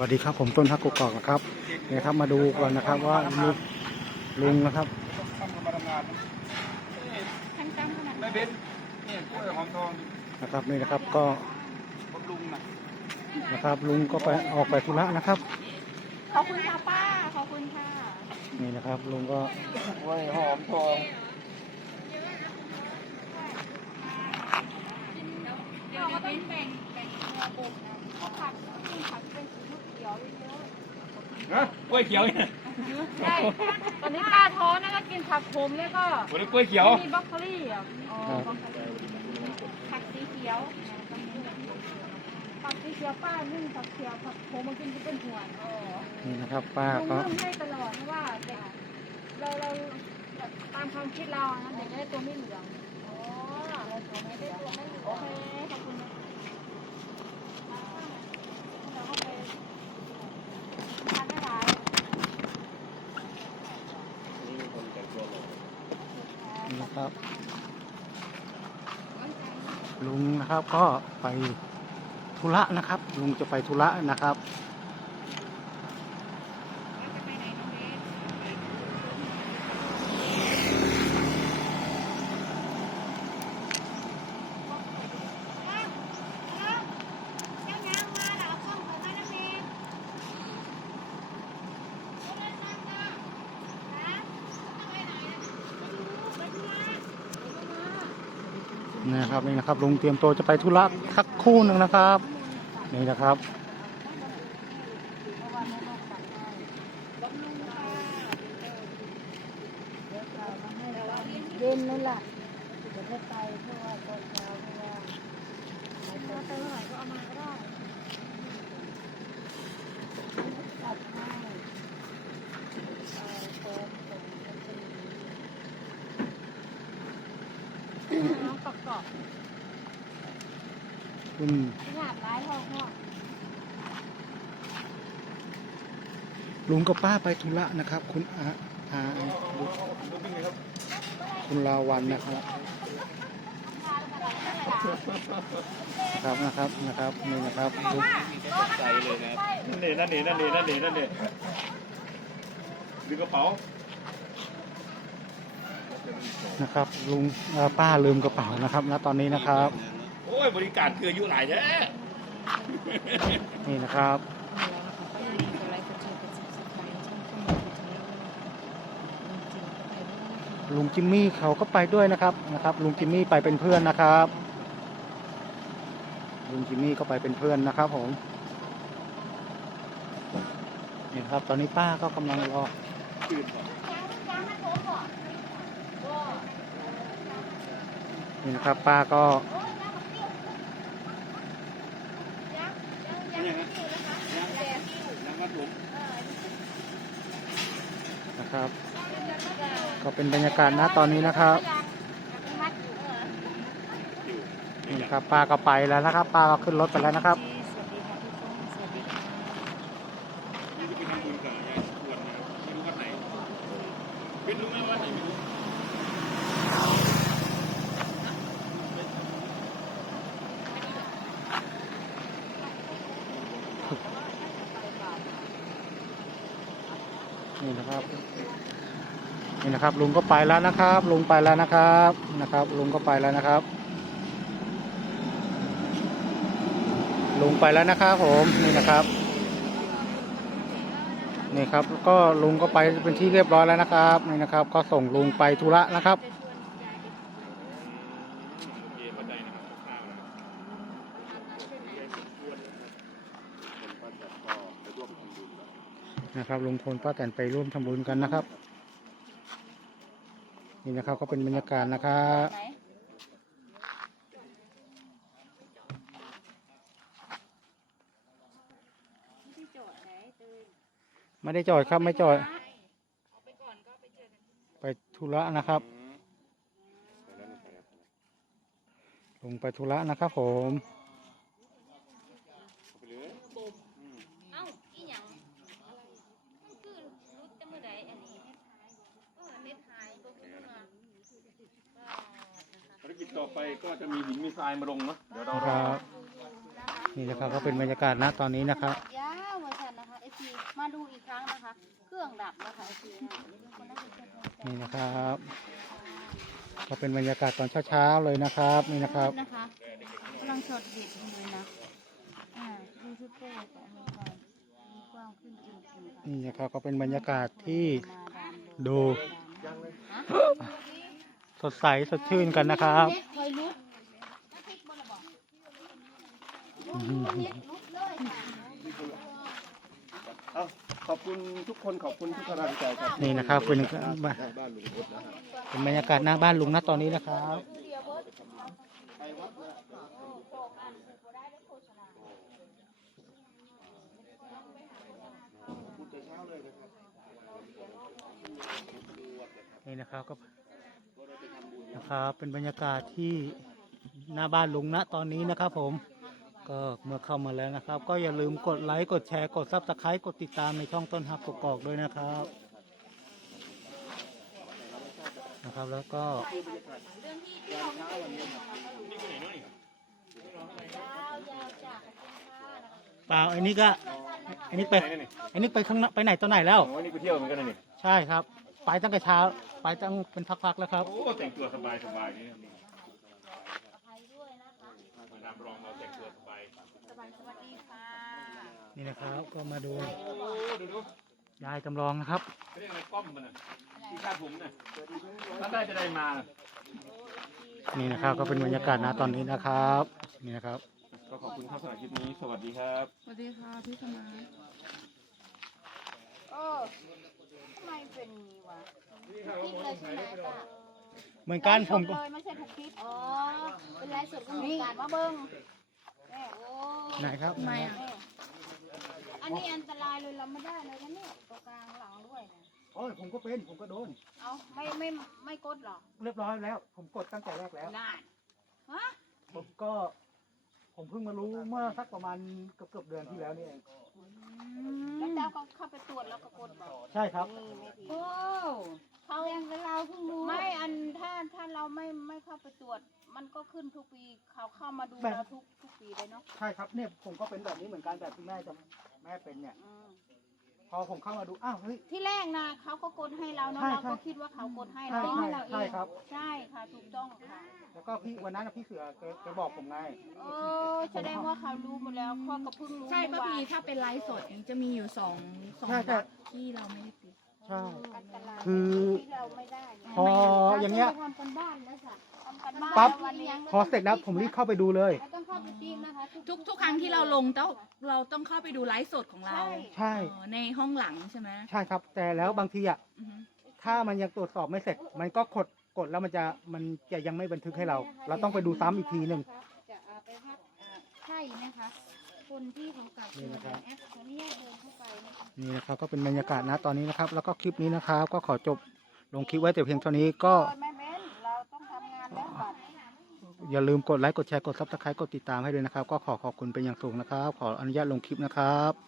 วัสดีครับผมต้นฮักกกอกนะครับเนี่ยครับมาดูก่อนนะครับว่าลุงลุงนะครับต้องมาทำงานทั้งตั้งขนาดไม่เบ็ดเนี่ยกล้วยหอมทองนะครับนี่นะครับก็บำรุงนะนะครับลุงก็ไปออกไปธุระนะครับขอบคุณค่ะป้าขอบคุณค่ะนี่นะครับลุงก็กล้วยหอมทองเดี๋ยวก็ต้องแบ่งแบ่งตัวบุกนะเขาผัดกินผัดเป็น สีเขียวเยอะฮะกล้วยเขียวเนี่ยๆใช่ตอนนี้ป้าท้องนะก็กินผักขมแล้วก็วันนี้กล้วยเขียวมีบรอกโคลี่อะอ๋อบรอกโคลี่ผักสีเขียวผักสีเขียวป้านึ่งผักเขียวผักขมมันกินเป็นหัวอ๋อนี่นะครับป้าลุงก็นึ่งให้ตลอดเพราะว่าเด็กเราเราแบบตามความคิดเราอะนะเด็กจะได้ตัวไม่เหลืองอ๋อเราตัวไม่ได้ตัวไม่เหลืองโอเคขอบคุณนะเราก็ไปทานได้หลาย นะครับ ลุงนะครับก็ไปธุระนะครับ ลุงจะไปธุระนะครับ นี่นะครับนี่นะครับลุงเตรียมตัวจะไปธุระสักครู่หนึ่งนะครับ นี่นะครับเย็นนั่นแหละเดี๋ยวไม่ไปเพราะว่าตอนเช้าเพราะว่าถ้าไปเมื่อไหร่ก็เอามาก็ได้ตัดให้ เอ่อโค้ดส่งน้องประกอบคุณขนาดร้ายพ่อพ่อลุงกับป้าไปธุระนะครับ คุณอาอาคุณลาวันนะครับ ครับนะครับนะครับนี่นะครับลุงใจเลยนะนั่นเองนั่นเองนั่นเองนั่นเองนั่นเองดูกระเป๋า นะครับลุงเอ่อป้าลืมกระเป๋านะครับณตอนนี้นะครับ โอ้ยบริการคืออายุหลายแท้นี่นะครับ ลุงจิมมี่เขาก็ไปด้วยนะครับนะครับลุงจิมมี่ไปเป็นเพื่อนนะครับ ลุงจิมมี่ก็ไปเป็นเพื่อนนะครับผมนี่ครับ ตอนนี้ป้าก็กำลังรอ ตื่นก่อน นี่นะครับป้าก็นะครับ ก็เป็นบรรยากาศณตอนนี้นะครับนี่ครับป้าก็ไปแล้วนะครับป้าก็ขึ้นรถไปแล้วนะครับ นี่จะไปทำบุญกับยายควรนะไม่รู้วัดไหนเป็นรู้ไหมวัดไหนไม่รู้ นี่นะครับ นี่นะครับ ลุงก็ไปแล้วนะครับ ลุงไปแล้วนะครับนะครับ ลุงก็ไปแล้วนะครับ ลุงไปแล้วนะครับผมนี่นะครับนี่ครับก็ลุงก็ไปเป็นที่เรียบร้อยแล้วนะครับนี่นะครับ ก็ส่งลุงไปธุระนะครับ เย็นปัจจัยนะครับข้าวนะครับ นะครับลุงพลป้าแตนไปร่วมทำบุญกันนะครับ นี่นะครับก็เป็นบรรยากาศนะครับไหนที่โจทย์ไหนตื่นไม่ได้จอดครับไม่จอด ไปธุระนะครับ ลงไปธุระนะครับผม เอ้าอีหยังมันคือรู้แต่มื้อใดอันนี้เออเน็ตหายบ่คือเนาะ ภารกิจ ต่อไปก็จะมีหินมีทรายมาลงเนาะเดี๋ยวเรานะรคอรับนี่นะครับก็เป็นบรรยากาศณตอนนี้นะครับ ยาวว่าซั่นมาดูอีกครั้งนะคะ เครื่องดับนะคะทีนะคนละสิบเจ็ดโมงจ้ะนี่นะครับก็เป็นบรรยากาศตอนเช้าๆเลยนะครับ นี่นะครับนะคะกำลังสดเด็ดเลยนะอ่าดูชุดโป้กับมือก่อนดูกว้างขึ้นจริงๆค่ะนี่นะครับก็เป็นบรรยากาศที่มาดามเลยดูฮะส ดใสสดชื่นกันนะครับเล็กเคยลุกอืมเอาขอบคุณทุกคนขอบคุณทุกกำลังใจครับนี่นะครับเป็นบ้านลุงพุทธนะฮะเป็นบรรยากาศหน้าบ้านลุงนะตอนนี้นะครับนี่นะครับก็ นะครับ เป็นบรรยากาศที่หน้าบ้านลุงนะตอนนี้นะครับผมก็เมื่อเข้ามาแล้วนะครับ ก็อย่าลืมกดไลค์กดแชร์กดซับสไครต์กดติดตามในช่องต้นฮักกกอกด้วยนะครับนะครับแล้วก็เปล่าอันนี้ก็อันนี้ไปอันนี้ไปข้างนอกไปไหนตัวไหนแล้ว โอ้ยนี่กูเที่ยวเหมือนกันนะนี่ ใช่ครับ ไปตั้งแต่เช้า ไปตั้งเป็นพักๆแล้วครับ โอ้แต่งตัวสบายสบายนี่นี่มาดามรองเราแต่งตัวสบายสวัสดีค่ะนี่นะครับก็มาดูโอ้ดูดูยายจำลองนะครับเขาเรียกอะไรป้อมมันน่ะที่คาดผมน่ะถ้าได้จะได้มา นี่นะครับก็เป็นบรรยากาศนะตอนนี้นะครับ นี่นะครับ ก็ขอบคุณครับสำหรับคลิปนี้ สวัสดีครับ สวัสดีค่ะพี่สมาร์ทเออทำ ไมเป็นอย่างนี้วะคลิปเลยใช่ไหมป้าเหมือนกันผมก็เลยไม่ใช่ทุกคลิปอ๋อเป็นไลฟ์สดก็มีการมาเบิ้งแม่โอ้ไหนครับทำไมอะอันนี้อันตรายเลยเราไม่ได้เลยนะเนี่ยตัวกลางหลังด้วยนะโอ้ยผมก็เป็นผมก็โดน เอาไม่ไม่ไม่กดหรอเรียบร้อยแล้ว ผมกดตั้งแต่แรกแล้ว นานฮะผมก็ ผมเพิ่งมารู้เมื่อสักประมาณเกือบเกือบๆเดือนที่แล้วนี่เองแล้ว เจ้าก็เข้าไปตรวจแล้วก็กดบอกใช่ครับโอ้เขายังเราเพิ่งรู้ไม่อันถ้าถ้าเราไม่ไม่เข้าไปตรวจ มันก็ขึ้นทุกปีเขาเข้ามาดูแบบ เราทุกทุกปีเลยเนาะใช่ครับเนี่ยผมก็เป็นแบบนี้เหมือนกันแบบที่แม่จะแม่เป็นเนี่ย อืม พอผมเข้ามาดูอ้าวเฮ้ย ที่แรกนะเขาก็กดให้เราเนาะใช่เราใช่ก็คิดว่าเขากดให้ใช่เราใช่เราเอใช่งครับ ใช่ค่ะถูกต้องค่ะแล้วก็พี่วันนั้นน่ะพี่เสือแกแกบอกผมไง เออแสดงว่าเขารู้หมดแล้วข้อก็เพิ่งรู้ใช่ป้าเมื่อวพีนถ้าเป็นไลฟ์สดอย่างนี้จะมีอยู่สองสองใช่ใช่บัตรที่เราไม่ได้ปิด ใช่อันตรายคือที่เราไม่ได้เนี่ยพออย่างเงี้ยรทำกันบ้านแล้วสัทำกันบ้านปั๊บแล้ววันนี้พอเสร็จแล้วผมรีบเข้าไปดูเลยเราต้องเข้าไปติ๊กนะคะทุกทุกครั้งที่เราลงต้องเราต้องเข้าไปดูไลฟ์สดของเราใช่ใช่ อ๋อในห้องหลังใช่ไหมใช่ครับ แต่แล้วบางทีอะ อือฮึถ้ามันยังตรวจสอบไม่เสร็จ มันก็กดกดแล้วมันจะมันจะยังไม่บันทึกให้เรา เราต้องไปดูซ้ำอีกทีหนึ่ง จะเอาไปพักอ่าใช่นะคะ คนที่เขากักนี่ตัวนะครับแอป นะคะนี่นะครับก็เป็นบรรยากาศนะตอนนี้นะครับ แล้วก็คลิปนี้นะครับ ก็ขอจบลงคลิปไว้แต่เพียงเท่านี้ก็แม่เบ้นเราต้องทำงานแล้วบัตรอย่าลืมกดไลค์กดแชร์กดซับสไครต์กดติดตามให้ด้วยนะครับ ก็ขอขอบคุณเป็นอย่างสูงนะครับ ขออนุญาตลงคลิปนะครับ